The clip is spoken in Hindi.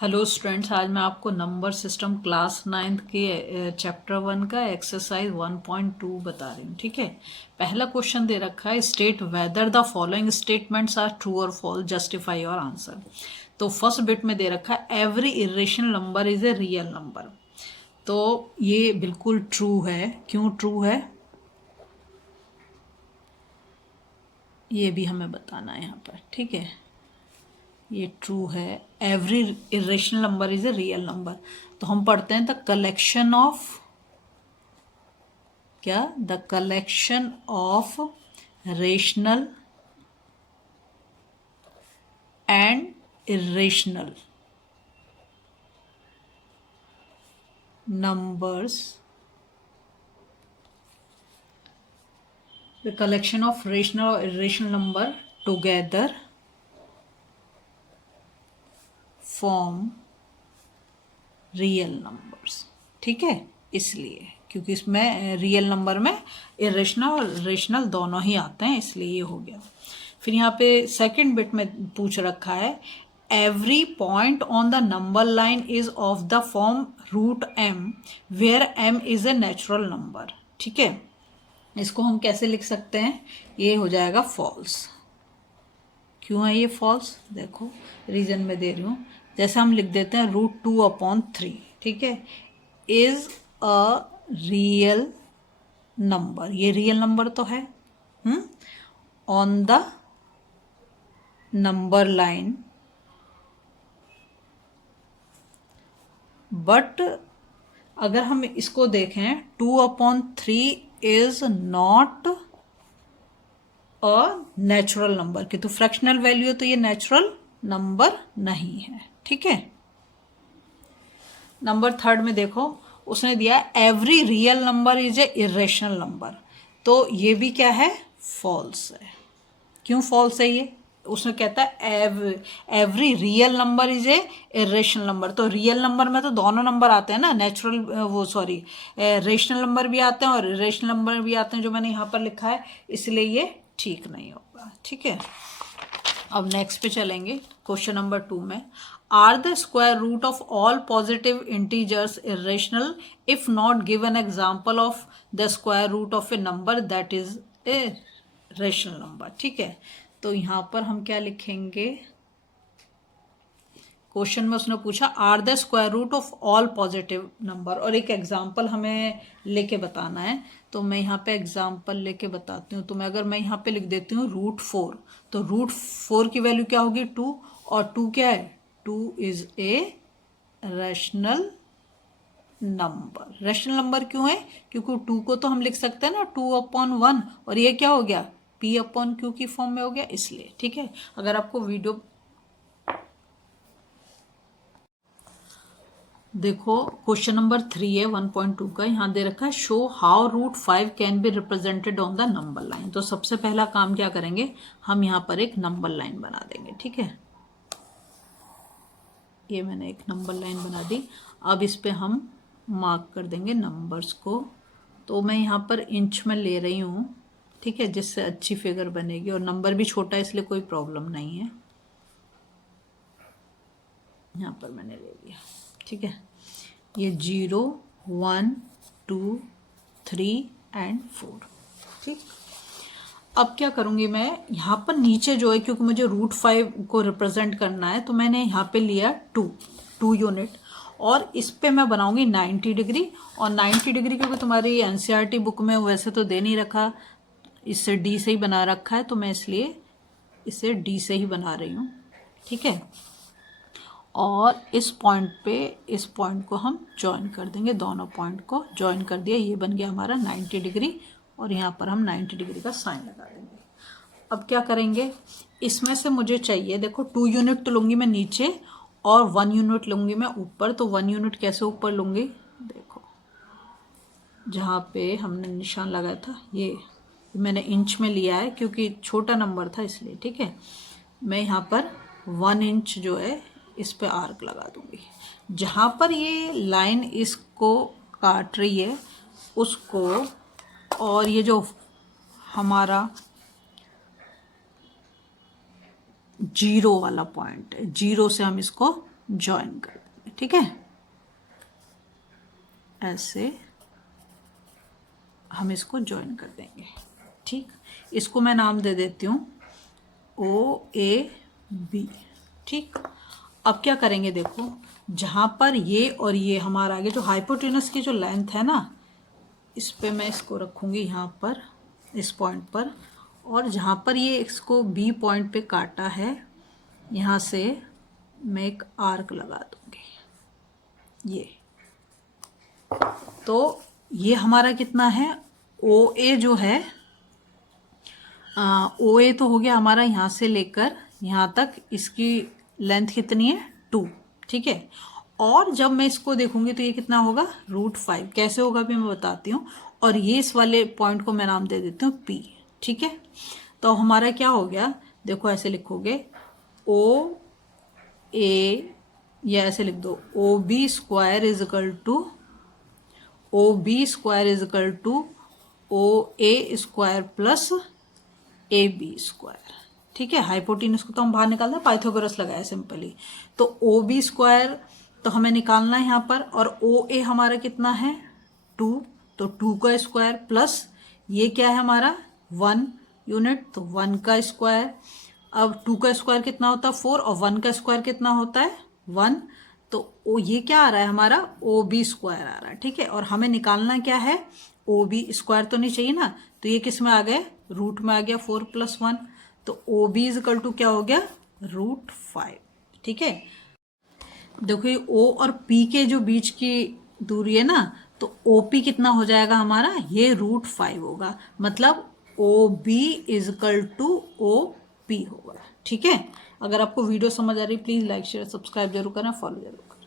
हेलो स्टूडेंट्स, आज मैं आपको नंबर सिस्टम क्लास 9th के चैप्टर 1 का एक्सरसाइज 1.2 बता रही हूँ। ठीक है, पहला क्वेश्चन दे रखा है, state whether the following statements are true और फॉल्स, जस्टिफाई योर आंसर। तो फर्स्ट बिट में दे रखा है every irrational number is a real number. तो ये बिल्कुल ट्रू है। क्यों ट्रू है ये भी हमें बताना है यहाँ पर। ठीक है, ये ट्रू है। Every irrational number is a real number. तो हम पढ़ते हैं द कलेक्शन ऑफ, क्या, the collection of rational and irrational numbers, the collection of rational or irrational number together form real numbers. ठीक है, इसलिए क्योंकि इसमें रियल नंबर में इरेशनल और रेशनल दोनों ही आते हैं, इसलिए ये हो गया। फिर यहाँ पे सेकंड बिट में पूछ रखा है every point on the number line is of the form root M where M is a natural number. ठीक है, इसको हम कैसे लिख सकते हैं, ये हो जाएगा फॉल्स। क्यों है ये फॉल्स, देखो रीजन में दे रही हूँ। जैसे हम लिख देते हैं √2/3। ठीक है, इज अ रियल नंबर, ये रियल नंबर तो है on the number line, but अगर हम इसको देखें 2/3 is not a natural number की, तो फ्रैक्शनल वैल्यू है तो ये नेचुरल नंबर नहीं है। ठीक है, नंबर थर्ड में देखो उसने दिया every real number is A irrational number. तो ये भी क्या है, फॉल्स है। क्यों फॉल्स है ये, उसने कहता है every real number is A irrational number. तो रियल नंबर में तो दोनों नंबर आते हैं ना, नेचुरल रेशनल नंबर भी आते हैं और इरेशनल नंबर भी आते हैं, जो मैंने यहाँ पर लिखा है, इसलिए ये ठीक नहीं होगा। ठीक है, अब नेक्स्ट पे चलेंगे। क्वेश्चन नंबर 2 में are the square root of all positive integers irrational if not give an example of the square root of a number that is a rational number. ठीक है, तो यहाँ पर हम क्या लिखेंगे, क्वेश्चन में उसने पूछा are the square root of all positive number, और एक एग्जाम्पल हमें लेके बताना है। तो मैं यहाँ पे एग्जाम्पल लेके बताती हूँ। तो मैं अगर मैं यहाँ पे लिख देती हूँ √4, तो √4 की वैल्यू क्या होगी 2, और 2 क्या है, 2 is a rational number. Rational number क्यों है, क्योंकि 2 को तो हम लिख सकते हैं ना 2/1, और ये क्या हो गया P/Q की फॉर्म में हो गया, इसलिए। ठीक है, अगर आपको वीडियो देखो, क्वेश्चन नंबर 3 है 1.2 का, यहाँ दे रखा है show how √5 can be represented on the number line. तो सबसे पहला काम क्या करेंगे, हम यहाँ पर एक नंबर लाइन बना देंगे। ठीक है, ये मैंने एक नंबर लाइन बना दी। अब इस पे हम मार्क कर देंगे नंबर्स को। तो मैं यहाँ पर इंच में ले रही हूँ, ठीक है, जिससे अच्छी फिगर बनेगी, और नंबर भी छोटा है इसलिए कोई प्रॉब्लम नहीं है। यहाँ पर मैंने ले लिया। ठीक है, ये 0, 1, 2, 3 एंड 4। ठीक, अब क्या करूँगी मैं, यहाँ पर नीचे जो है, क्योंकि मुझे √5 को रिप्रेजेंट करना है, तो मैंने यहाँ पे लिया 2 यूनिट, और इस पे मैं बनाऊंगी 90 डिग्री। और 90 डिग्री क्योंकि तुम्हारी एनसीईआरटी बुक में वैसे तो दे नहीं रखा, इससे डी से ही बना रखा है, तो मैं इसलिए इसे डी से ही बना रही हूँ। ठीक है, और इस पॉइंट पे इस पॉइंट को हम ज्वाइन कर देंगे, दोनों पॉइंट को ज्वाइन कर दिया, ये बन गया हमारा 90 डिग्री, और यहाँ पर हम 90 डिग्री का साइन लगा देंगे। अब क्या करेंगे, इसमें से मुझे चाहिए, देखो 2 यूनिट तो लूँगी मैं नीचे और 1 यूनिट लूँगी मैं ऊपर। तो 1 यूनिट कैसे ऊपर लूँगी, देखो जहाँ पे हमने निशान लगाया था, ये मैंने इंच में लिया है क्योंकि छोटा नंबर था इसलिए। ठीक है, मैं यहाँ पर 1 इंच जो है इस पे आर्क लगा दूंगी। जहाँ पर ये लाइन इसको काट रही है उसको, और ये जो हमारा 0 वाला पॉइंट है, 0 से हम इसको ज्वाइन कर देंगे, ठीक है। ऐसे हम इसको ज्वाइन कर देंगे, ठीक। इसको मैं नाम दे देती हूँ OAB, ठीक। अब क्या करेंगे, देखो जहाँ पर ये और ये हमारा आगे जो हाइपोटेनस की जो लेंथ है ना, इस पे मैं इसको रखूँगी यहाँ पर, इस पॉइंट पर, और जहाँ पर ये इसको B पॉइंट पे काटा है, यहाँ से मैं एक आर्क लगा दूँगी, ये। तो ये हमारा कितना है, OA जो है, OA तो हो गया हमारा यहाँ से लेकर यहाँ तक, इसकी लेंथ कितनी है 2, ठीक है। और जब मैं इसको देखूंगी तो ये कितना होगा √5, कैसे होगा भी मैं बताती हूँ। और ये इस वाले पॉइंट को मैं नाम दे देती हूँ P, ठीक है। तो हमारा क्या हो गया, देखो ऐसे लिखोगे OA, या ऐसे लिख दो OB square is equal to OA square plus AB square, ठीक है। हाइपोटेनस को तो हम बाहर निकालते हैं, पाइथागोरस लगाया सिंपली। तो OB स्क्वायर तो हमें निकालना है यहाँ पर, और OA हमारा कितना है 2, तो 2 का स्क्वायर प्लस ये क्या है हमारा 1 यूनिट, तो 1 का स्क्वायर। अब 2 का स्क्वायर कितना होता है 4, और 1 का स्क्वायर कितना होता है 1, तो ये क्या आ रहा है हमारा OB स्क्वायर आ रहा है, ठीक है। और हमें निकालना क्या है, OB स्क्वायर तो नहीं चाहिए ना, तो ये किस में आ गया, रूट में आ गया 4 + 1, तो OB इज इक्वल टू क्या हो गया √5, ठीक है। देखो ये O और P के जो बीच की दूरी है ना, तो OP कितना हो जाएगा हमारा, ये √5 होगा, मतलब OB is equal to OP होगा, ठीक है। अगर आपको वीडियो समझ आ रही प्लीज़ लाइक शेयर सब्सक्राइब जरूर करना, फॉलो जरूर करना।